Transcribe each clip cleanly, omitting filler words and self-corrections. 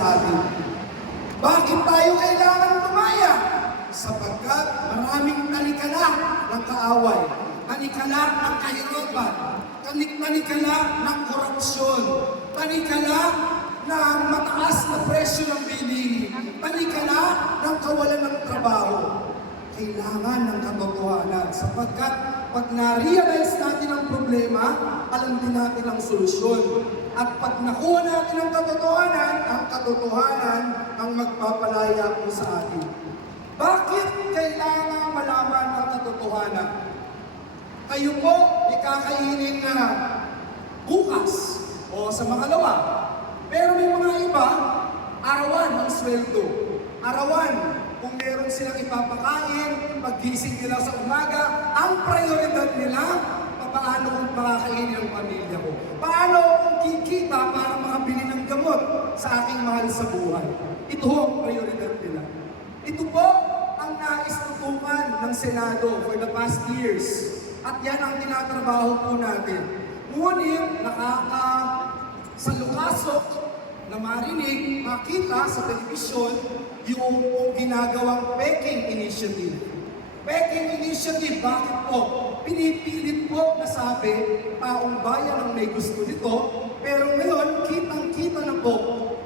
atin. Bakit tayo kailangan tumaya? Sapagkat maraming talikala ng kaaway, talikala ng kahirapan, talikala ng korupsyon, talikala ng mataas na presyo ng bilihin, talikala ng kawalan ng trabaho. Kailangan ng katotohanan sapagkat pag na-realize natin ang problema, alam din natin ang solusyon. At pag nakuha natin ang katotohanan ang magpapalaya po sa atin. Bakit kailangan malaman ang katotohanan? Kayo po ikakainin na bukas o sa makalawa. Pero may mga iba, arawan ang sweldo. Arawan, kung meron silang ipapakain, paggising nila sa umaga, ang prioridad nila, paano kung makakainin ang pamilya ko? Paano kung kikita para makabili ng gamot sa aking mahal sa buhay? Ito ang prioridad nila. Ito po ang nais tutukan ng Senado for the past years. At yan ang tinatrabaho po natin. Ngunit sa lukasok na marinig, makita sa telebisyon yung ginagawang Peking Initiative. Peking Initiative, bakit po? Pinipilit po na sabi, taong bayan ang may gusto nito, pero ngayon, kitang-kita na po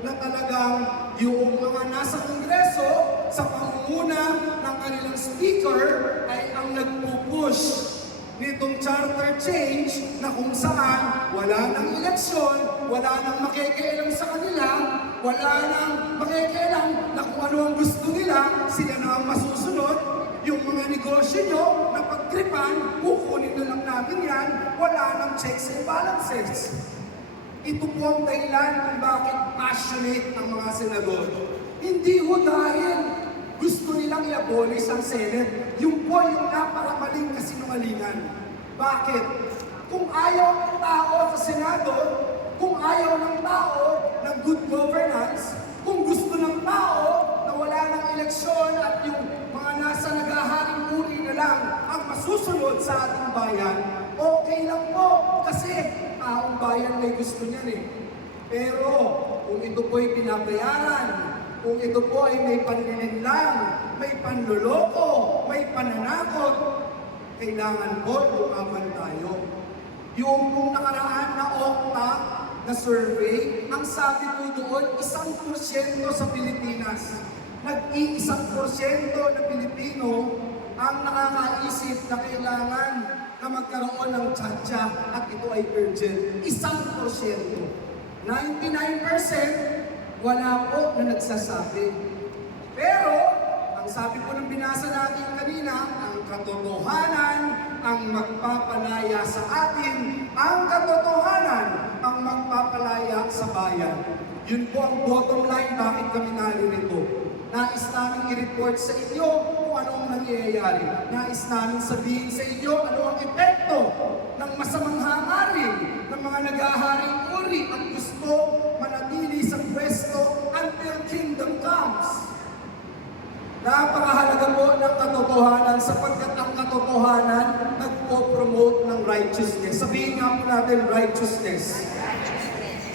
na talagang yung mga nasa Kongreso, sa pangunguna ng kanilang speaker, ay ang nagpupush nitong charter change na kung saan wala nang eleksyon, wala nang makikialam sa kanila, wala nang makikialam na kung ano ang gusto nila, sila na ang masusunod. Yung mga negosyo nyo na pagtripan, kukunin na lang namin yan, wala nang checks and balances. Ito po ang dahilan kung bakit passionate ang mga senador. Hindi ho dahil gusto nilang i-abolish ang Senate. Yung po yung napakamaling kasinungalingan. Bakit? Kung ayaw ng tao sa Senado, kung ayaw ng tao ng good governance, kung gusto ng tao na wala ng eleksyon at yung mga nasa naghaharing uri na lang ang masusunod sa ating bayan, okay lang po kasi taong bayan may gusto niyan eh. Pero kung ito po'y pinabayaran, kung ito po ay may panlilinlang, may panloloko, may pananakot, kailangan po lumaban tayo. Yung kung nakaraan na OCTA na survey, ang sabi po doon, 1% sa Pilipinas. Nag-1% na Pilipino ang nakakaisip na kailangan na magkaroon ng tsa-tsa at ito ay urgent. 1%. 99% wala po na nagsasabi. Pero, ang sabi po ng binasa natin kanina, ang katotohanan ang magpapalaya sa atin, ang katotohanan ang magpapalaya sa bayan. Yun po ang bottom line bakit kami naririto. Nais namin i-report sa inyo kung anong nangyayari. Nais namin sabihin sa inyo ano ang epekto ng masamang hangarin ng mga nag-aharing uri at gusto manatili sa pwesto until kingdom comes. Napakahalaga po ng katotohanan sapagkat ang katotohanan nagpo-promote ng righteousness. Sabihin nga po natin righteousness.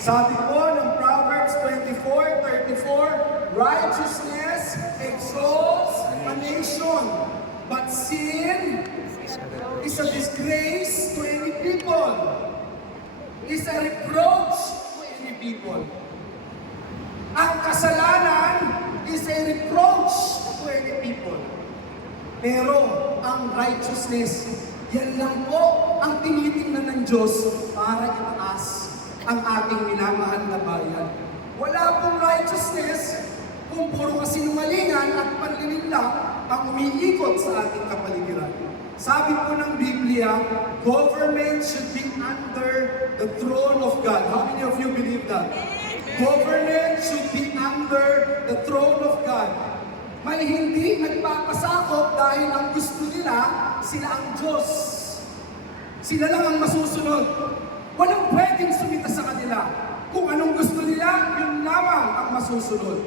Sabi po ng Proverbs 24:34, righteousness exalts a nation, but sin is a disgrace to any people, is a reproach to any people. Ang kasalanan is a reproach to any people. Pero ang righteousness, yan lang po ang tinitingnan ng Diyos para itaas ang ating minamahal na bayan. Wala pong righteousness kung puro kasinungalingan at panlilinlang ang umiikot sa ating kapaligiran. Sabi po ng Biblia, government should be under the throne of God. How many of you believe that? Government should be under the throne of God. May hindi nagpapasakop dahil ang gusto nila, sila ang Diyos. Sila lang ang masusunod. Walang pwedeng sumita sa kanila. Kung anong gusto nila, yun lamang ang masusunod.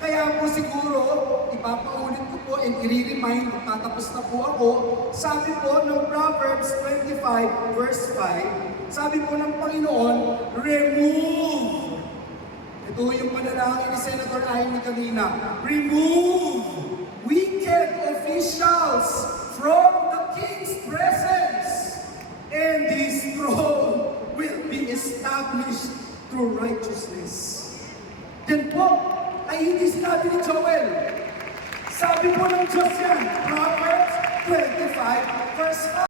Kaya po siguro, ipapaulit ko po and i-remind, magtatapos na po ako, sabi po ng Proverbs 25 verse 5, sabi po ng Panginoon, remove Ito yung panalangin ni Senator Amy kanina. Remove wicked officials from the King's presence, and His throne will be established through righteousness. Yan po ay hindi sinabi ni Joel. Sabi po ng Diyos yan, Proverbs 25 verse 5.